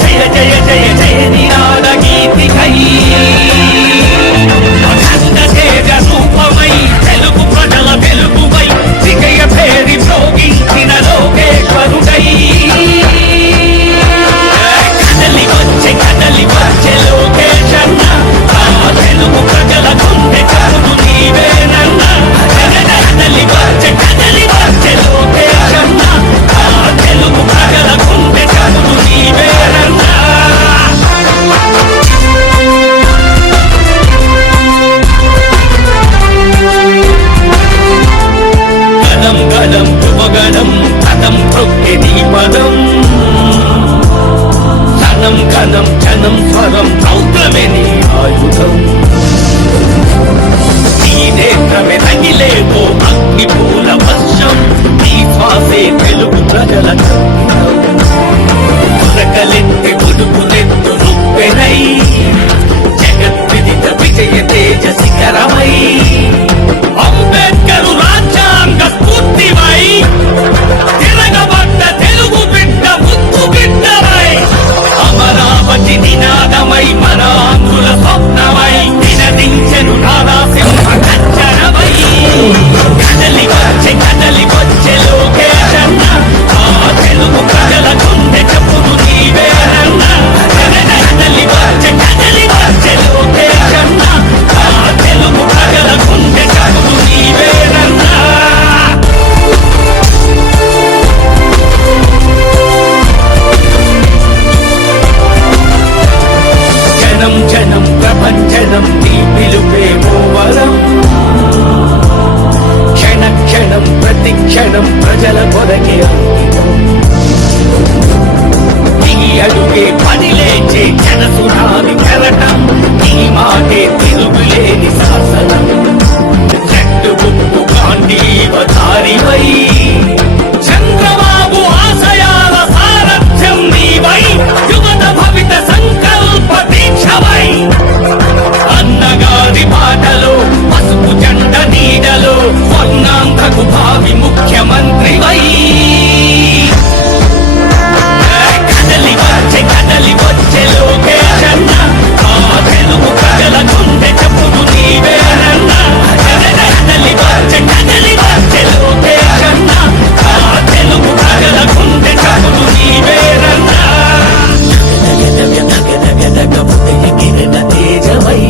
జయ జయ జయ జయ నినాద గీతికై అఖండ తేజ రూపమై తెలుగు ప్రజల వెలుగువై విజయ పేరి భోగించిన లోకేశ్వరుడై కదలి వచ్చే లోకేశన్న తెలుగు ప్రజల గుండె కరుడు నీవేనన్న కదలి వచ్చే లోకేశన్న తెలుగు ప్రజల గుండె కరుడు నీవేనన్న గడం గడం యువగడం కథం ప్రొక్కి నీ పదం ఘనం ఘనం జనం స్వరం రౌద్రమే నీ ఆయుధం నీ నేత్రమే తగిలేదో అగ్ని పూల వర్షం నీ శ్వాసే తెలుగు ప్రజల పురకలెత్తి గుడుకులెత్తు రుప్పెనై జగద్విదిత విజయ తేజ శిఖరమై అంబేద్కరు రాజ్యాంగ స్ఫూర్తివై తిరగబడ్డ తెలుగు బిడ్డ ముద్దు బిడ్డవై అమరావతి నినాదమై మన ఆంధ్రుల స్వప్నమై నినదించెను నారాసింహ గర్జనమై కదలి వచ్చే లోకేశన్న తెలుగు ప్రజల గుండె చప్పుడు నీవేనన్న కదలి వచ్చే లోకేశన్న తెలుగు ప్రజల గుండె చప్పుడు నీవేనన్న జనం జనం ప్రపంచనం నీ పిలుపే మూవరం క్షణ క్షణం ప్రతి క్షణం ప్రజల కొరకే అంకితం నీ అడుగే పని లేచే జన సునామి కెరటం నీ మాటే తిరుగులేని శాసనం చెట్టు బుక్కు గాంధీవధారివై చంద్రబాబు ఆశయాల సారథ్యం నీవై యువత భవిత సంకల్ప దీక్షవై అన్నగారి బాటలో పసుపు జెండ నీడలో స్వర్ణాంధ్రకు భావి ముఖ్యమంత్రివై కదలి వచ్చే లోకేశన్న తెలుగు ప్రజల గుండె చప్పుడు నీవేనన్న కదలి వచ్చే లోకేశన్న తెలుగు ప్రజల గుండె చప్పుడు నీవేనన్న కిరణ తేజవై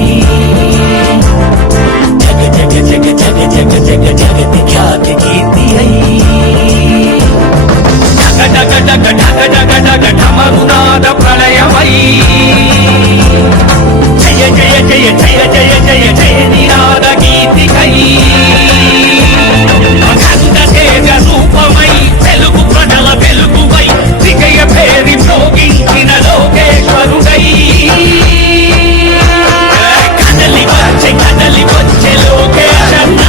జగ జగ జగ జగ జగ జగ జగతి ఖ్యాతి కీర్తి అయి డగ డగ డగ డగ డగ ఢమరునాద ప్రళయమై జయ జయ జయ జయ జయ జయ జయ నినాద గీతికై అఖండ తేజ రూపమై తెలుగు ప్రజల వెలుగువై విజయ పేరి భోగించిన లోకేశ్వరుడై కదలి వచ్చే లోకేశన్న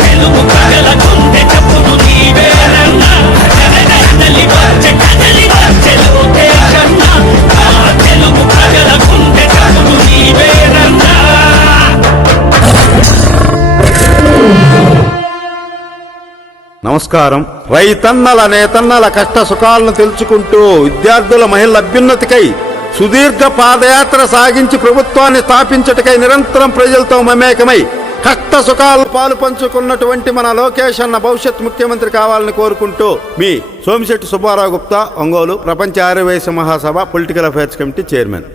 తెలుగు ప్రజల గుండె చప్పుడు నీవేనన్న కదలి వచ్చే లోకేశన్న తెలుగు ప్రజల గుండె చప్పుడు నీవేనన్న నమస్కారం. రైతన్నల నేతన్నల కష్ట సుఖాలను తెలుసుకుంటూ విద్యార్థుల మహిళల అభ్యున్నతికై సుదీర్ఘ పాదయాత్ర సాగించి ప్రభుత్వాన్ని స్థాపించటకై నిరంతరం ప్రజలతో మమేకమై కష్ట సుఖాలు పాలు పంచుకున్నటువంటి మన లోకేష్ అన్న భవిష్యత్ ముఖ్యమంత్రి కావాలని కోరుకుంటూ మీ సోమిశెట్టి సుబ్బారావు గుప్తా, ఒంగోలు, ప్రపంచ ఆర్యవైశ్య మహాసభ పొలిటికల్ అఫైర్స్ కమిటీ చైర్మన్.